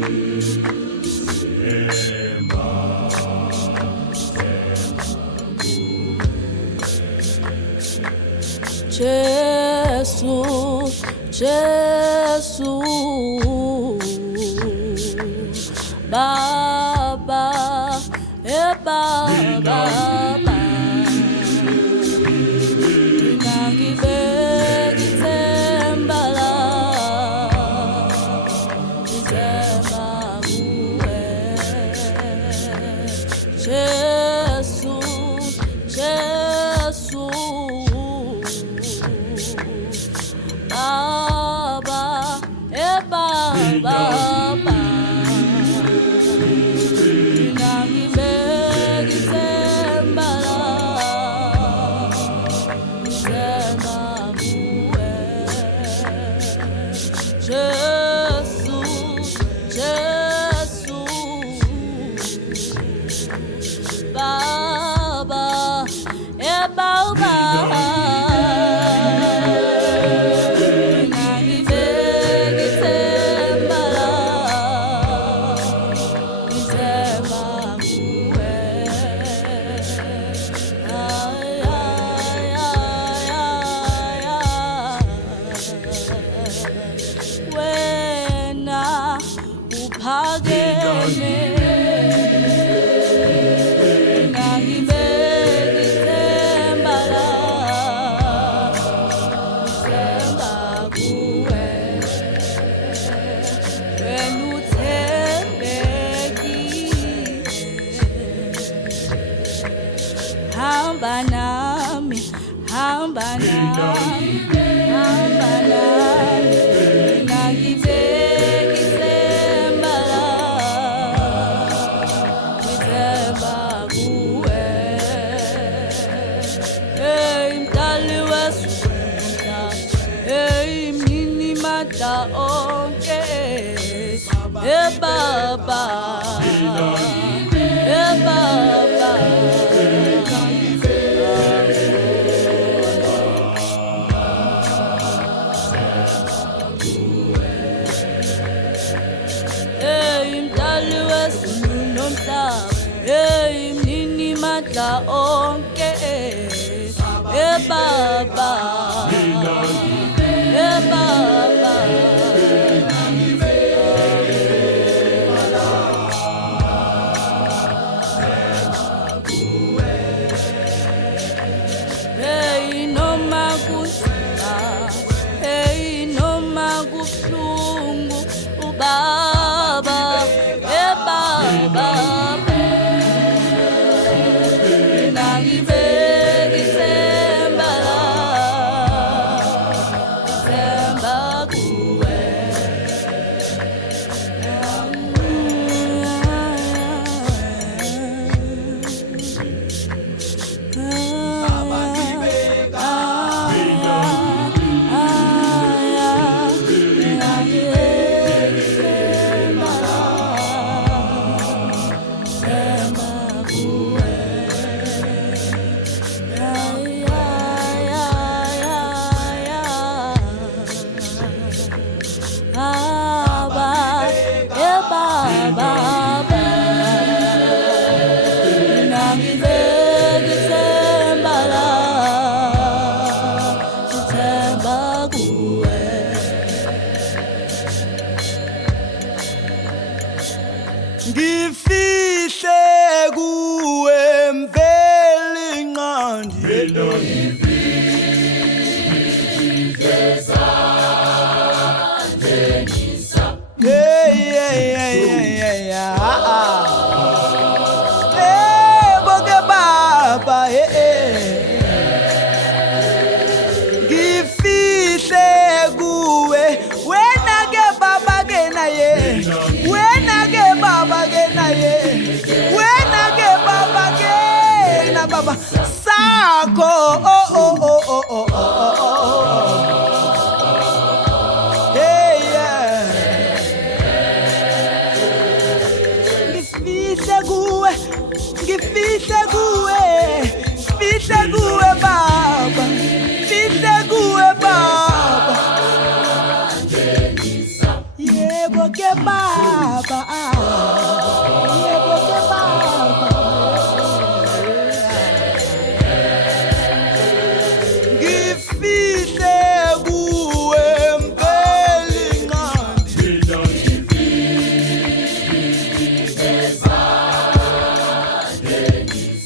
Jesus, Baba, Baba, hamba nami, ngangibekise mbala, ngithemba kuwe. Hey mdali wesifunda, hey mnini manda onke, hey Baba, hey Baba. Hey mnini manda onke, hey Baba, hey Baba. Hey noma kusima, hey noma kubuhlungu, Baba, hey Baba. Ngifihle kuwe mveli nqandi boke Baba ngifihle kuwe wena ke Baba ke naye wena ke Baba ke naye wena ke Baba ke na Baba sakho hey yeah ngifihle kuwe Baba fihle kuwe Baba yebo ke Baba Nizame